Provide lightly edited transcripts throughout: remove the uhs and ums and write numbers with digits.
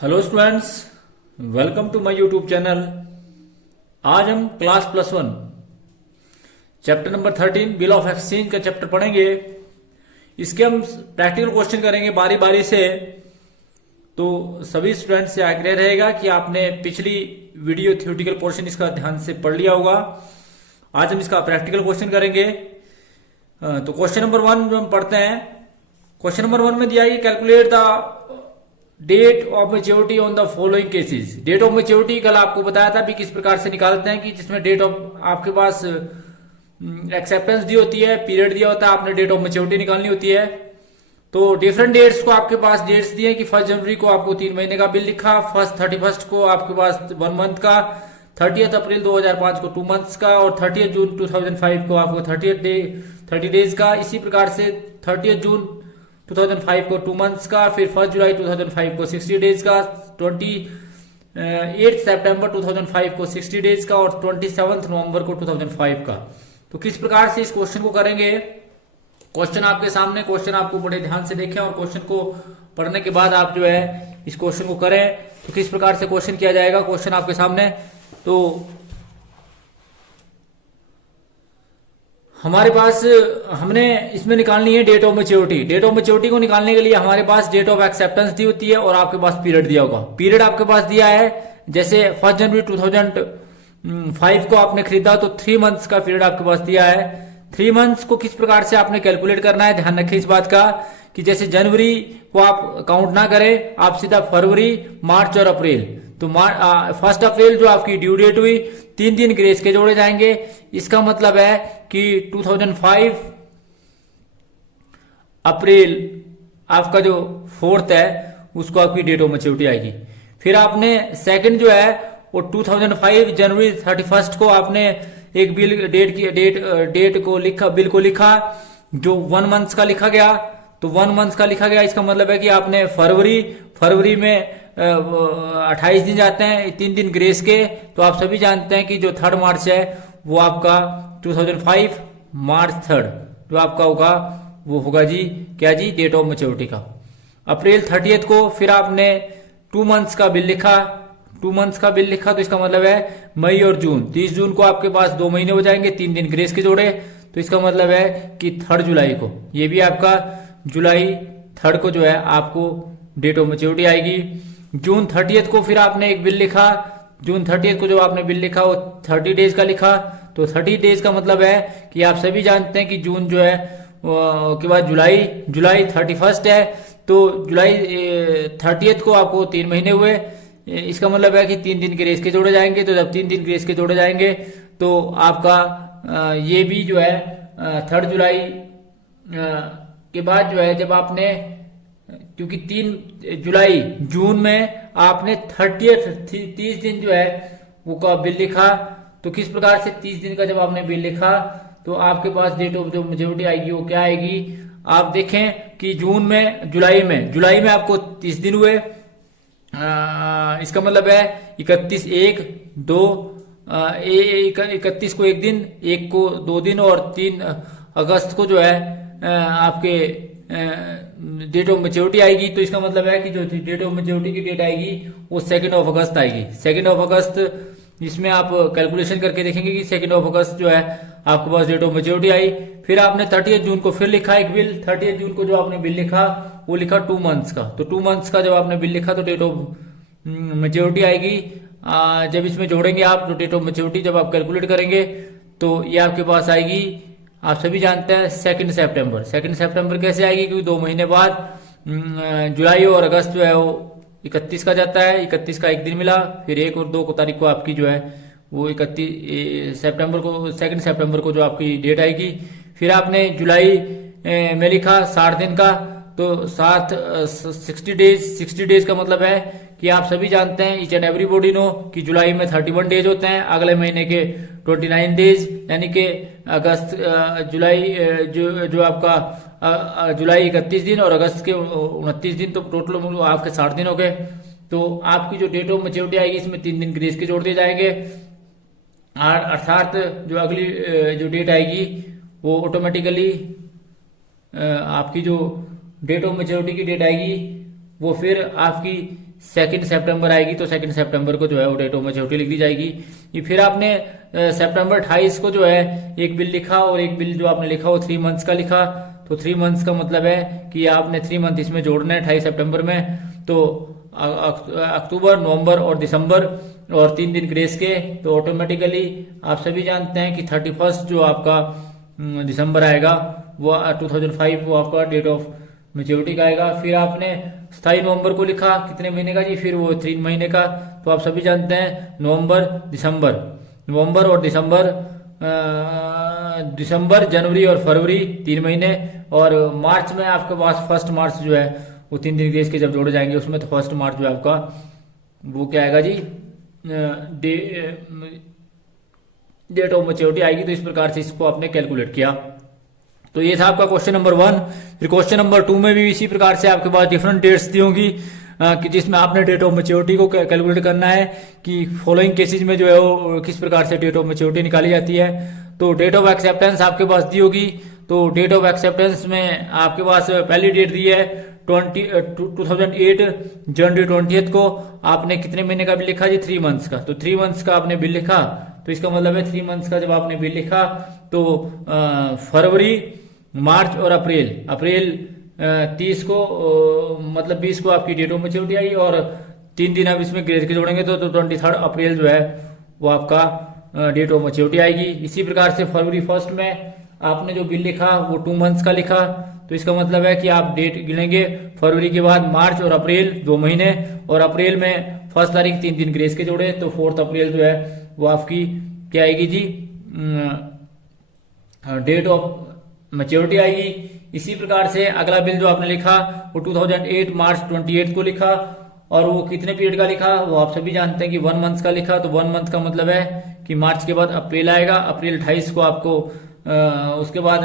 Hello students, welcome to my YouTube channel. आज हम class +1 chapter number 13 bill of exchange का chapter पढ़ेंगे। इसके हम प्रैक्टिकल क्वेश्चन करेंगे बारी बारी से। तो सभी स्टूडेंट्स से आग्रह रहेगा कि आपने पिछली वीडियो थ्योरेटिकल पोर्शन इसका ध्यान से पढ़ लिया होगा। आज हम इसका प्रैक्टिकल क्वेश्चन करेंगे। तो क्वेश्चन नंबर 1 जो हम पढ़ते हैं, क्वेश्चन नंबर 1 में दिया है calculate the date of maturity on the following cases. Date of maturity कल आपको बताया था भी किस प्रकार से निकालते हैं कि जिसमें डेट ऑफ आपके पास एक्सेप्टेंस दी होती है, पीरियड दिया होता है, आपने डेट ऑफ मेच्योरिटी निकालनी होती है। तो डिफरेंट डेट्स को आपके पास डेट्स दिए कि 1 जनवरी को आपको 3 महीने का बिल लिखा, 31 को आपके पास 1 मंथ का, 30 अप्रैल 2005 को 2 मंथ्स का और 30 जून 2005 को आपको 30 डेज का। इसी प्रकार से 30 जून 2005 को 2 मंथ्स का, फिर 1 जुलाई 2005 को 60 डेज का, 28 सितंबर 2005 को 60 डेज का और 27 नवंबर को 2005 का। तो किस प्रकार से इस क्वेश्चन को करेंगे, क्वेश्चन आपके सामने, क्वेश्चन आपको बड़े ध्यान से देखें और क्वेश्चन को पढ़ने के बाद आप जो है इस क्वेश्चन को करें। तो किस प्रकार से क्वेश्चन किया जाएगा, क्वेश्चन आपके सामने। तो हमारे पास हमने इसमें निकालनी है date of maturity. Date of maturity को निकालने के लिए हमारे पास डेट ऑफ एक्सेप्टेंस दी होती है और आपके पास पीरियड दिया होगा। पीरियड आपके पास दिया है, जैसे 1 जनवरी 2005 को आपने खरीदा तो 3 मंथ्स का पीरियड आपके पास दिया है। 3 मंथ्स को किस प्रकार से आपने कैलकुलेट करना है, ध्यान रखें इस बात का कि जैसे जनवरी को आप काउंट ना करें, आप सीधा फरवरी, मार्च और अप्रैल। तो 1 अप्रैल जो आपकी ड्यू डेट हुई, 3 दिन ग्रेस के जोड़े जाएंगे। इसका मतलब है कि 2005 अप्रैल आपका जो 4th है उसको आपकी डेट ऑफ मैच्योरिटी आएगी। फिर आपने सेकंड जो है वो 2005 जनवरी 31 को आपने एक बिल डेट को लिखा, बिल को लिखा जो 1 मंथ का लिखा गया। तो 1 मंथ का लिखा गया, इसका मतलब है कि आपने फरवरी में 28 दिन जाते हैं, 3 दिन ग्रेस के। तो आप सभी जानते हैं कि जो 3 मार्च है वो आपका 2005 मार्च 3 जो आपका होगा वो होगा जी क्या जी, डेट ऑफ मैच्योरिटी का। अप्रैल 30 को फिर आपने 2 मंथ्स का बिल लिखा, 2 मंथ्स का बिल लिखा तो इसका मतलब है मई और जून। 30 जून को आपके पास 2 महीने हो जाएंगे, 3 दिन ग्रेस के जोड़े। तो इसका मतलब है कि 3 जुलाई को, ये भी आपका जुलाई 3 को जो है आपको डेट ऑफ मैच्योरिटी आएगी। जून 30 को फिर आपने एक बिल लिखा, जून 30 को जो आपने बिल लिखा वो 30 डेज का लिखा। तो 30 डेज का मतलब है कि आप सभी जानते हैं कि जून जो है के बाद जुलाई 31 है। तो जुलाई 30 को आपको 3 महीने हुए। इसका मतलब है कि 3 दिन ग्रेस के जोड़े जाएंगे। तो जब 3 दिन ग्रेस के जोड़े जाएंगे तो आपका ये भी जो है 3 जुलाई के बाद जो है जब आपने, क्योंकि 3 जुलाई जून में आपने 30 दिन जो है वो का बिल लिखा। तो किस प्रकार से 30 दिन का जब आपने बिल लिखा तो आपके पास डेट ऑफ जो मेच्योरिटी आएगी वो क्या आएगी, आप देखें कि जुलाई में आपको 30 दिन हुए। इसका मतलब है 31 1 2 31 को 1 दिन, 1 को 2 दिन और 3 अगस्त को जो है आपके डेट ऑफ मैच्योरिटी आएगी। तो इसका मतलब है कि जो डेट ऑफ मैच्योरिटी की डेट आएगी वो 2 अगस्त आएगी। 2 अगस्त, इसमें आप कैलकुलेशन करके देखेंगे कि 2 अगस्त जो है आपके पास डेट ऑफ मैच्योरिटी आई। फिर आपने 30 जून को फिर लिखा एक बिल। 30 जून को जो आपने बिल लिखा वो लिखा 2 मंथ्स का। तो 2 मंथ्स का जब आपने बिल लिखा तो डेट ऑफ मैच्योरिटी आएगी। जब इसमें जोड़ेंगे आप तो डेट ऑफ मैच्योरिटी जब आप कैलकुलेट करेंगे तो ये आपके पास आएगी, आप सभी जानते हैं 2 सितंबर। 2 सितंबर कैसे आएगी, क्योंकि 2 महीने बाद जुलाई और अगस्त जो है वो 31 का जाता है। 31 का एक दिन मिला, फिर 1 और 2 तारीख को आपकी जो है वो 31 सितंबर को, 2 सितंबर को जो आपकी डेट आएगी। फिर आपने जुलाई में लिखा 60 दिन का। तो 60 डेज का मतलब है कि आप सभी जानते हैं, ईच एंड एवरीबॉडी नो कि जुलाई में 31 डेज होते हैं, अगले महीने के 29 डेज, यानी कि जुलाई जो आपका जुलाई 31 दिन और अगस्त के 29 दिन, तो टोटल आपके 60 दिन हो गए। तो आपकी जो डेट ऑफ मैच्योरिटी आएगी इसमें 3 दिन ग्रेस के जोड़ दिए जाएंगे। अर्थात जो अगली जो डेट आएगी वो ऑटोमेटिकली आपकी जो डेट ऑफ मैच्योरिटी की डेट आएगी वो फिर आपकी 2 सितंबर आएगी, तो 2 सितंबर को जो है वो डेट ऑफ मैच्योरिटी लिख दी जाएगी। ये फिर आपने सितंबर 28 को जो है एक बिल लिखा, और एक बिल जो आपने लिखा वो 3 मंथ्स का लिखा। तो 3 मंथ्स का मतलब है कि आपने 3 मंथ इसमें जोड़ना है 28 सितंबर में। तो अक्टूबर, नवंबर और दिसंबर, और 3 दिन ग्रेस के। तो ऑटोमेटिकली आप सभी जानते हैं कि 31 जो आपका दिसंबर आएगा वो 2005 वो आपका डेट ऑफ मैच्योरिटी का आएगा। फिर आपने 27 नवंबर को लिखा, कितने महीने का जी, फिर वो 3 महीने का। तो आप सभी जानते हैं नवंबर और दिसंबर, जनवरी और फरवरी 3 महीने। और मार्च में आपके पास 1 मार्च जो है वो 3 दिन ग्रेस के जब जोड़े जाएंगे उसमें, तो 1 मार्च जो है आपका वो क्या आएगा जी, डेट ऑफ मैच्योरिटी आएगी। तो इस प्रकार से इसको आपने कैलकुलेट किया। तो ये था आपका क्वेश्चन नंबर 1। फिर क्वेश्चन नंबर 2 में भी इसी प्रकार से आपके पास डिफरेंट डेट्स दी होंगी, कि जिसमें आपने डेट ऑफ मैच्योरिटी को कैलकुलेट करना है कि फॉलोइंग केसेज में जो है वो किस प्रकार से डेट ऑफ मैच्योरिटी निकाली जाती है। तो डेट ऑफ एक्सेप्टेंस आपके पास दी होगी। तो डेट ऑफ एक्सेप्टेंस में आपके पास पहली डेट दी है 2008 जनवरी 20 को। आपने कितने महीने का बिल लिखा जी, 3 मंथ्स का। तो 3 मंथ्स का आपने बिल लिखा, तो इसका मतलब है 3 मंथ्स का जब आपने बिल लिखा तो फरवरी, मार्च और अप्रैल 30 को मतलब 20 को आपकी डेट ऑफ मैच्योरिटी आई, और 3 दिन आप इसमें ग्रेस के जोड़ेंगे तो 23 अप्रैल जो है वो आपका डेट ऑफ मैच्योरिटी आएगी। इसी प्रकार से फरवरी 1 में आपने जो बिल लिखा वो 2 मंथ्स का लिखा। तो इसका मतलब है कि आप डेट गिनेंगे फरवरी के बाद मार्च और अप्रैल 2 महीने, और अप्रैल में 1 तारीख 3 दिन ग्रेस के जोड़े, तो 4 अप्रैल जो है वो आपकी क्या आएगी जी, डेट ऑफ मैच्योरिटी आएगी। इसी प्रकार से अगला बिल जो आपने लिखा वो 2008 मार्च 28 को लिखा, और वो कितने पीरियड का लिखा वो आप सभी जानते हैं कि 1 मंथ का लिखा। तो 1 मंथ का मतलब है कि मार्च के बाद अप्रैल आएगा, अप्रैल 28 को आपको उसके बाद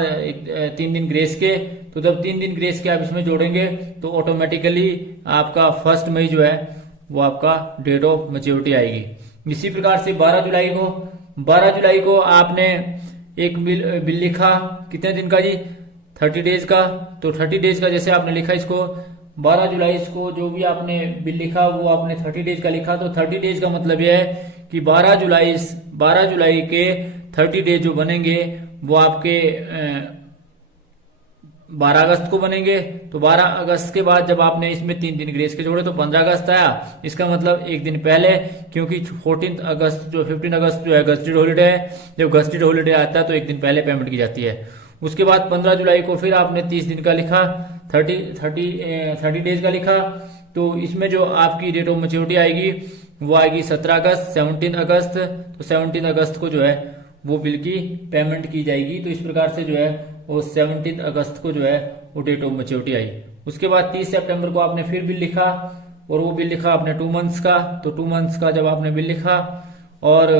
3 दिन ग्रेस के। तो जब 3 दिन ग्रेस के आप इसमें जोड़ेंगे तो ऑटोमेटिकली आपका 1 मई जो है वो आपका डेट ऑफ मैच्योरिटी आएगी। इसी प्रकार से 12 जुलाई को आपने एक बिल लिखा, कितने दिन का जी, 30 डेज का। तो 30 डेज का जैसे आपने लिखा इसको 12 जुलाई को जो भी आपने बिल लिखा वो आपने 30 डेज का लिखा। तो 30 डेज का मतलब यह है कि 12 जुलाई के 30 डेज जो बनेंगे वो आपके 12 अगस्त को बनेंगे। तो 12 अगस्त के बाद जब आपने इसमें 3 दिन ग्रेस के जोड़े तो 15 अगस्त आया। इसका मतलब एक दिन पहले, क्योंकि 15 अगस्त जो है गस्टेड हॉलीडे है। जब गस्टेड हॉलीडे आता है तो एक दिन पहले पेमेंट की जाती है। उसके बाद 15 जुलाई को फिर आपने 30 दिन का लिखा, 30 डेज का लिखा। तो इसमें जो आपकी डेट ऑफ मैच्योरिटी आएगी वो आएगी 17 अगस्त, 17 अगस्त। तो 17 अगस्त को जो है वो बिल की पेमेंट की जाएगी। तो इस प्रकार से जो है वो 17 अगस्त को जो है वो डेट ऑफ मैच्योरिटी आई। उसके बाद 30 सितंबर को आपने फिर बिल लिखा, और वो बिल लिखा आपने 2 मंथ्स का। तो 2 मंथ्स का जब आपने बिल लिखा, और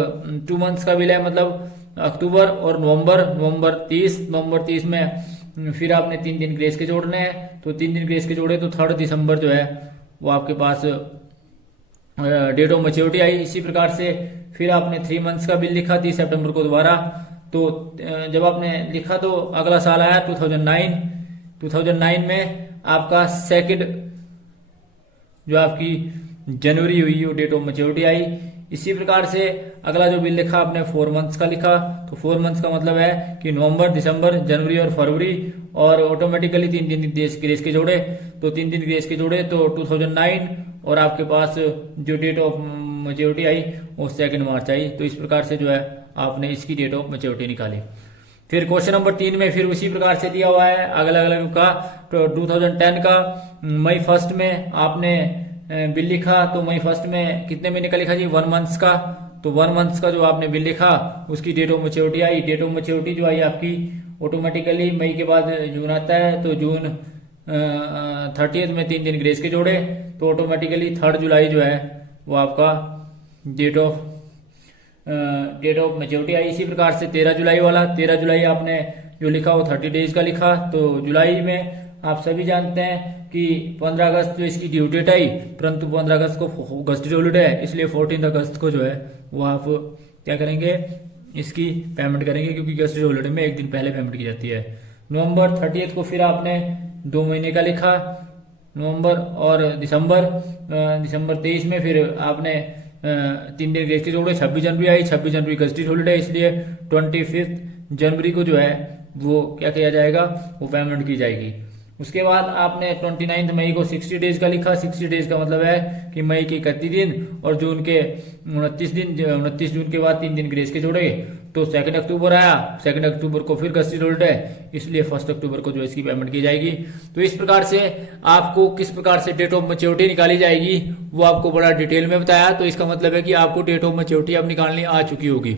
2 मंथ्स का बिल है मतलब अक्टूबर और नवंबर 30 में फिर आपने 3 दिन ग्रेस के जोड़ने हैं। तो 3 दिन ग्रेस के जोड़े तो 3 दिसंबर जो है वो आपके पास डेट ऑफ मैच्योरिटी आई। इसी प्रकार से फिर आपने 3 मंथ्स का बिल लिखा 30 सितंबर को दोबारा। तो जब आपने लिखा तो अगला साल आया 2009 में आपका सेकंड जो आपकी जनवरी हुई वो डेट ऑफ मैच्योरिटी आई। इसी प्रकार से अगला जो बिल लिखा आपने 4 मंथ्स का लिखा। तो 4 मंथ्स का मतलब है कि नवंबर, दिसंबर, जनवरी और फरवरी, और ऑटोमेटिकली 3 दिन ग्रेस के जोड़े। तो 3 दिन ग्रेस के जोड़े तो 2009, और आपके पास जो डेट ऑफ मैच्योरिटी आई वो 2 मार्च आई। तो इस प्रकार से जो है आपने इसकी डेट ऑफ मैच्योरिटी निकाली। फिर क्वेश्चन नंबर 3 में फिर उसी प्रकार से दिया हुआ है अलग अलग का। तो 2010 का मई 1 में आपने बिल लिखा। तो मई 1 में कितने महीने का लिखा जी, 1 मंथ्स का। तो 1 मंथ्स का जो आपने बिल लिखा उसकी डेट ऑफ मैच्योरिटी आई। डेट ऑफ मैच्योरिटी जो आई आपकी ऑटोमेटिकली मई के बाद जून आता है। तो जून 30 में 3 दिन ग्रेस के जोड़े, तो ऑटोमेटिकली 3 जुलाई जो है वो आपका डेट ऑफ मैच्योरिटी आई। इसी प्रकार से 13 जुलाई वाला, 13 जुलाई आपने जो लिखा वो 30 डेज का लिखा। तो जुलाई में आप सभी जानते हैं कि 15 अगस्त जो इसकी ड्यू डेट आई, परंतु 15 अगस्त को गस्टेड हॉलीडे है, इसलिए 14 अगस्त को जो है वो आप क्या करेंगे, इसकी पेमेंट करेंगे, क्योंकि गस्टेड हॉलीडे में एक दिन पहले पेमेंट की जाती है। नवंबर 30 को फिर आपने 2 महीने का लिखा, नवंबर और दिसंबर 23 में फिर आपने 3 दिन ग्रेस के जोड़े। 26 जनवरी आई, 26 जनवरी का स्टेट हॉलीडे, इसलिए 25 जनवरी को जो है वो क्या किया जाएगा, वो पेमेंट की जाएगी। उसके बाद आपने 29 मई को 60 डेज का लिखा। 60 डेज का मतलब है कि मई के 31 दिन और जून के 29 जून के बाद 3 दिन ग्रेस के जोड़े, तो 2 अक्टूबर आया। 2 अक्टूबर को फिर गस्टिड हॉलीडे, इसलिए 1 अक्टूबर को जो इसकी पेमेंट की जाएगी। तो इस प्रकार से आपको किस प्रकार से डेट ऑफ मैच्योरिटी निकाली जाएगी वो आपको बड़ा डिटेल में बताया। तो इसका मतलब है कि आपको डेट ऑफ मैच्योरिटी अब निकालनी आ चुकी होगी।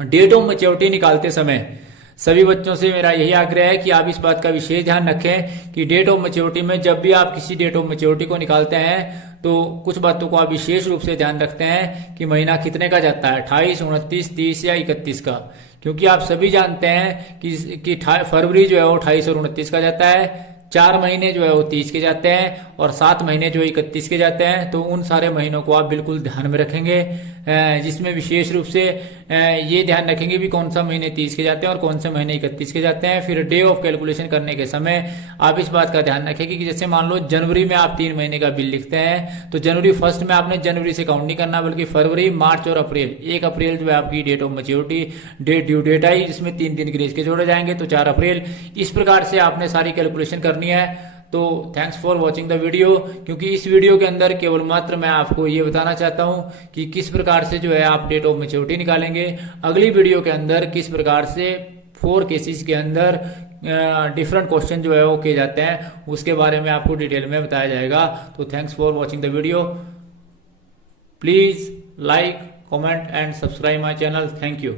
डेट ऑफ मैच्योरिटी निकालते समय सभी बच्चों से मेरा यही आग्रह है कि आप इस बात का विशेष ध्यान रखें कि डेट ऑफ मैच्योरिटी में जब भी आप किसी डेट ऑफ मैच्योरिटी को निकालते हैं तो कुछ बातों को आप विशेष रूप से ध्यान रखते हैं कि महीना कितने का जाता है, 28, 29, 30 या 31 का। क्योंकि आप सभी जानते हैं कि फरवरी जो है वो 28 और 29 का जाता है, 4 महीने जो है वो 30 के जाते हैं और 7 महीने जो 31 के जाते हैं। तो उन सारे महीनों को आप बिल्कुल ध्यान में रखेंगे, जिसमें विशेष रूप से ये ध्यान रखेंगे भी कौन सा महीने 30 के जाते हैं और कौन से महीने 31 के जाते हैं। फिर डे ऑफ कैलकुलेशन करने के समय आप इस बात का ध्यान रखेंगे कि जैसे मान लो जनवरी में आप 3 महीने का बिल लिखते हैं तो जनवरी 1 में आपने जनवरी से काउंट नहीं करना, बल्कि फरवरी, मार्च और अप्रैल। 1 अप्रैल जो है आपकी date of maturity due date आई, जिसमें 3 दिन ग्रेस के जोड़े जाएंगे, तो 4 अप्रैल। इस प्रकार से आपने सारी कैलकुलेशन करनी है। तो thanks for watching the video. क्योंकि इस वीडियो के अंदर केवल मात्र मैं आपको ये बताना चाहता हूं कि किस प्रकार से जो है आप डेट ऑफ मैच्योरिटी निकालेंगे। अगली वीडियो के अंदर किस प्रकार से 4 केसेस के अंदर डिफरेंट क्वेश्चन जो है वो किए जाते हैं उसके बारे में आपको डिटेल में बताया जाएगा। तो thanks for watching the video. Please like, comment and subscribe my channel. Thank you.